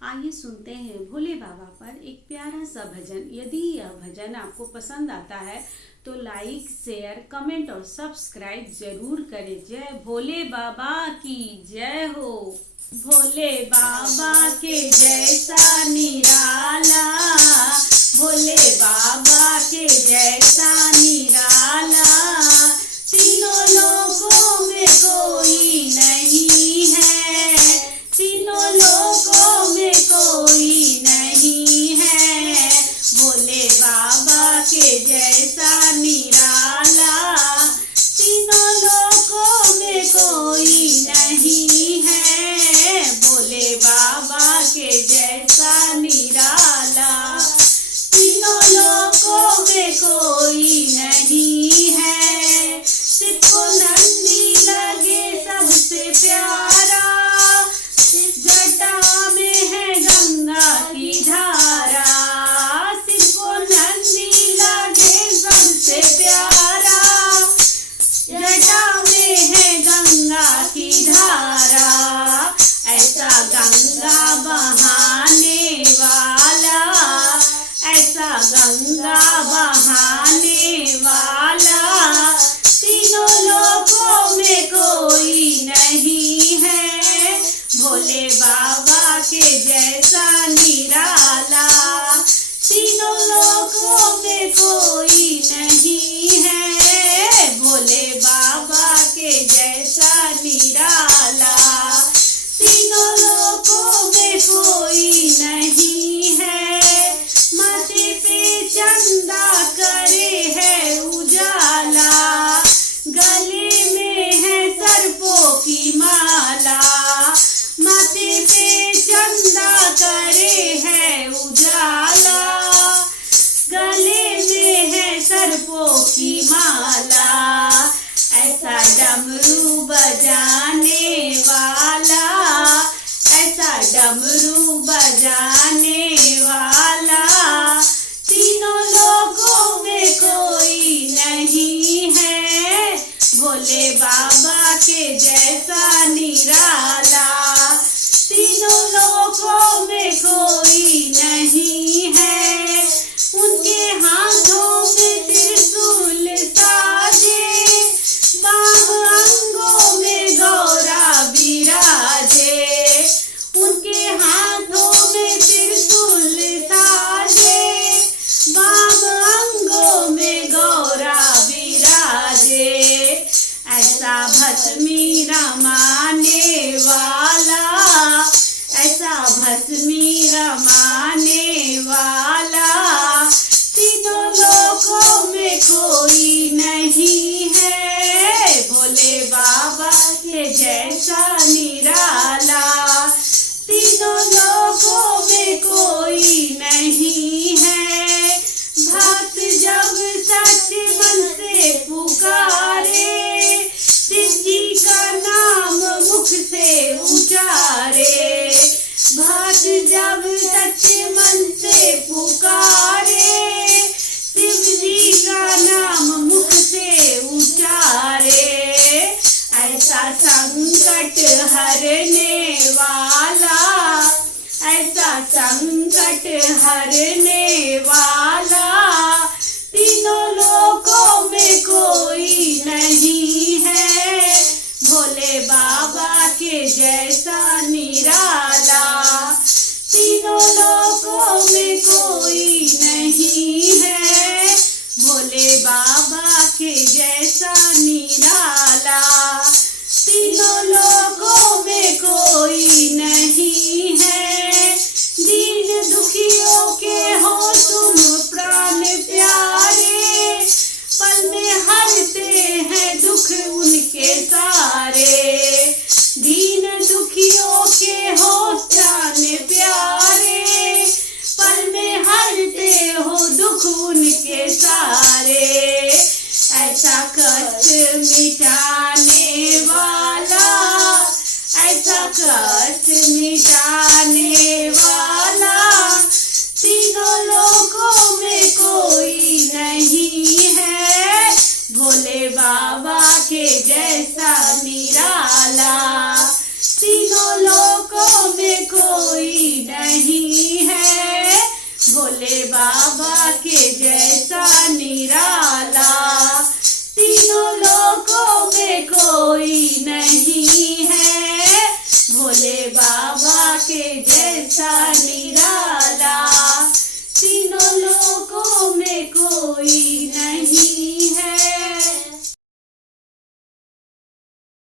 आइए सुनते हैं भोले बाबा पर एक प्यारा सा भजन। यदि यह भजन आपको पसंद आता है तो लाइक, शेयर, कमेंट और सब्सक्राइब जरूर करें। जय भोले बाबा की जय हो। भोले बाबा के जैसा निराला, भोले बाबा के जैसा निराला, तीनों लोकों में कोई नहीं है, तीनों लोकों में कोई नहीं है। भोले बाबा के जैसा निराला, तीनों लोकों में कोई नहीं है। भोले बाबा के जैसा निराला, तीनों लोकों में कोई नहीं है। सिर्फ नंदी लगे सबसे प्यारा, जटा में है गंगा की धारा। सिर्फ नंदी लगे सबसे प्यारा, जटा में है गंगा की धारा। ऐसा गंगा बहाने वाला, ऐसा गंगा बहाने वाला, तीनों लोकों में कोई नहीं है। भोले बाबा के जैसा निराला, तीनों लोकों में कोई नहीं है। भोले बाबा के जैसा निराला, तीनों लोकों में कोई नहीं है। माथे पे चंदा करे है उजाला, गले में है सर्पों की माला। माथे पे चंदा करे है उजाला, गले में है सर्पों की माला। ऐसा डमरू बजाने वाला, ऐसा डमरू बजाने वाला, तीनों लोकों में कोई नहीं है। भोले बाबा के जैसा निराला, तीनों लोकों में कोई नहीं है। उनके हाथों में त्रिशूल साजे, बाम अंगों में गौरा विराजे। उनके हाथों में त्रिशूल साजे, बाम अंगों में गौरा विराजे। ऐसा भस्मी रमाने वाला, ऐसा भस्मी रमाने वाला, तीनों लोकों में कोई नहीं है। भोले बाबा के जैसा निराला, तीनों लोकों में कोई नहीं है। भक्त जब सच मन से पुकारे, शिव जी का नाम मुख से उचारे। भक्त जब सच मन से पुकारे, शिव जी का नाम मुख से उचारे। ऐसा संकट हरने वाला, ऐसा संकट हरने वाला, तीनों लोकों में कोई नहीं है। भोले बाबा के जैसा निराला, तीनों लोकों में कोई नहीं है। भोले बाबा के जैसा निराला, तीनों लोकों में कोई नहीं है। दीन दुखियों के हो तुम प्राण प्यारे, पल में हरते हैं दुख उनके सारे। दीन दुखियों के हो प्राण प्यारे, पल में हरते हो दुख उनके सारे। ऐसा कष्ट मिटाने वाला, ऐसा कष्ट मिटाने वाला, तीनों लोकों में कोई नहीं है। भोले बाबा के जैसा निराला, तीनों लोकों में कोई नहीं। बाबा के जैसा निराला, तीनों लोकों में कोई नहीं है, भोले बाबा के जैसा निराला, तीनों लोकों में कोई नहीं।